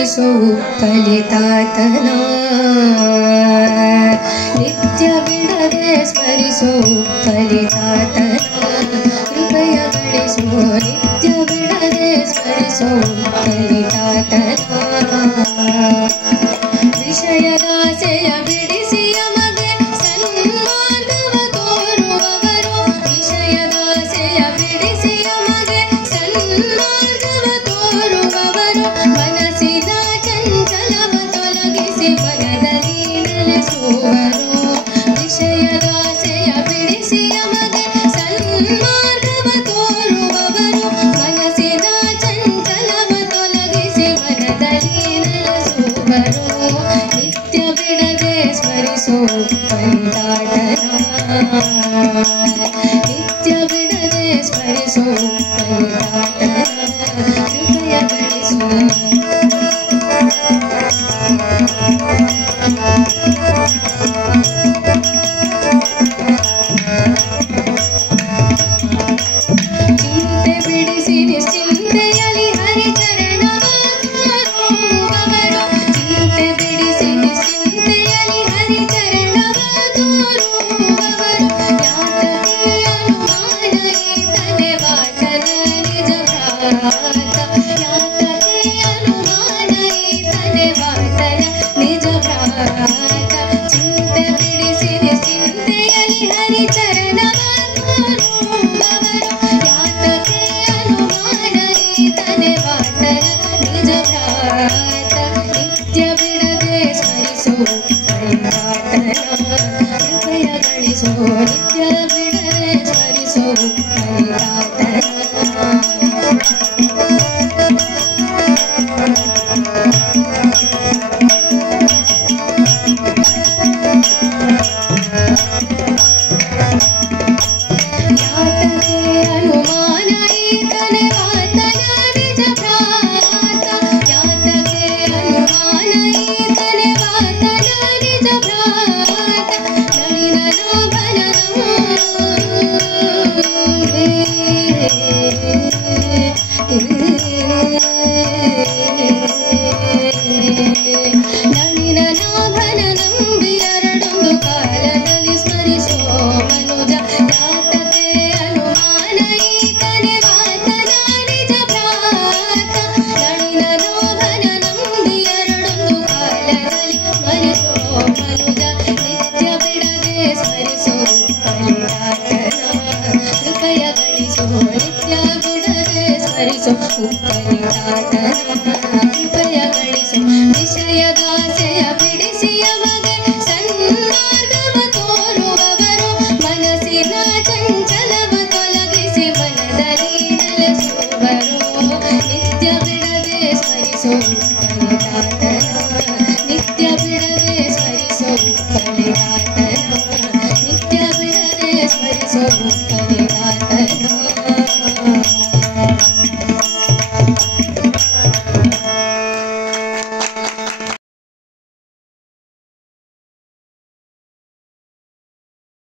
ಸ್ಮರಿಸೋ ಫಲಿತಾತನ ನಿತ್ಯ ಬಿಡದೆ ಸ್ಮರಿಸೋ ಫಲಿತಾತನ ಕೃಪೆಯ ಗಳಿಸೋ ನಿತ್ಯ ಬಿಡದೆ ಸ್ಮರಿಸೋ ಫಲಿತಾತನ ವಿಷಯದಾಸೆಯ ಬಿಡಿಸಿ ಯಮಗೆ ಸನ್ಮಾರ್ಗವ ತೋರುವವರು ವಿಷಯದಾಸೆಯ ಬಿಡಿಸಿ ಯಮಗೆ ಸನ್ಮಾರ್ಗವ ತೋರುವವರು ಮನಸ್ಸಿನ ಚಂಚಲವ ತೊಲಗಿಸಿ ಮನದಲ್ಲಿ ನೆಲೆಸುವರು ವಿಷಯದಾಸೆಯ ಬಿಡಿಸಿ ಯಮಗೆ ಸನ್ಮಾರ್ಗವ ತೋರುವವರು ಮನಸ್ಸಿನ ಚಂಚಲವ ತೊಲಗಿಸಿ ಮನದಲ್ಲಿ ನೆಲೆಸುವರು ನಿತ್ಯ ಬಿಡದೆ ಸ್ಮರಿಸೋ ಫಲಿತಾತನ ನಿತ್ಯ ಬಿಡದೆ ಸ್ಮರಿಸೋ ಫಲಿತಾತನ ಕೃಪೆಯ ಗಳಿಸೋ ಚಿಂತೆ ಬಿಡಿಸಿ ನಿಶ್ಚಿಂತೆಯಲ್ಲಿ ಹರಿಚರಣವ ತೋರುವವರು ಚಿಂತೆ ಬಿಡಿಸಿ ನಿಶ್ಚಿಂತೆಯಲ್ಲಿ ಹರಿಚರಣವ ತೋರುವವರು ಯಾತಕಿ ಅನುಮಾನ ಈತನೆ ವಾಚನ ನಿಜ ಭ್ರಾತ ಯಾತಕಿ ಅನುಮಾನ ಈತನೆ ವಾಚನ ನಿಜ ಭ್ರಾತ ಚಿಂತೆ ಬಿಡಿಸಿ ನಿಶ್ಚಿಂತೆಯಲ್ಲಿ ಹರಿಚರಣವ ತೋರುವವರು ಯಾತಕಿ ಅನುಮಾನ ಈತನೆ ವಾಚನ ನಿಜ ಭ್ರಾತ ನಿತ್ಯ ಬಿಡದೆ ಸ್ಮರಿಸೋ ಫಲಿತಾತನ ಕೃಪೆಯ ಗಳಿಸೋ ನಿತ್ಯ ಬಿಡದೆ ಸ್ಮರಿಸೋ ಫಲಿತಾತನ ಯಾತಕೆ ಅನುಮಾನ ಈತನೆ ವಾತನ ನಿಜ ಭ್ರಾತ ಯಾತಕೆ ಅನುಮಾನ ಈತನೆ ವಾತನ ನಿಜ ಭ್ರಾತ ನಳಿನ ನಾಭನ ನಂಬಿ ಎರಡೊಂದು ಕಾಲದಲ್ಲಿ ಸ್ಮರಿಸೋ ಮನುಜ ಯಾತಕೆ ಅನುಮಾನ ಈತನೆ ವಾತನ ನಿಜ ಭ್ರಾತ ನಳಿನ ನಾಭನ ನಂಬಿ ಎರಡೊಂದು ಕಾಲದಲ್ಲಿ ಸ್ಮರಿಸೋ ಮನುಜ ನಿತ್ಯ ಬಿಡದೆ ಸ್ಮರಿಸೋ ಫಲಿತಾತನ ಕೃಪೆಯ ಗಳಿಸೋ ನಿತ್ಯ ಬಿಡದೆ ಸ್ಮರಿಸೋ ಫಲಿತಾತನ ಕೃಪೆಯ ಗಳಿಸೋ ವಿಷಯದಾಸೆಯ ಬಿಡಿಸಿ ಯಮಗೆ ಸನ್ಮಾರ್ಗವ ತೋರುವವರು ಮನಸ್ಸಿನ ಚಂಚಲವ ತೊಲಗಿಸಿ ಮನದಲ್ಲಿ ನೆಲೆಸುವರು ನಿತ್ಯ ಬಿಡದೆ ಸ್ಮರಿಸೋ ಫಲಿತಾತನ ನಿತ್ಯ ಬಿಡದೆ ಸ್ಮರಿಸೋ ಫಲಿತಾತನ ನಿತ್ಯ ಬಿಡದೆ ಸ್ಮರಿಸೋ ಫಲಿತಾತನ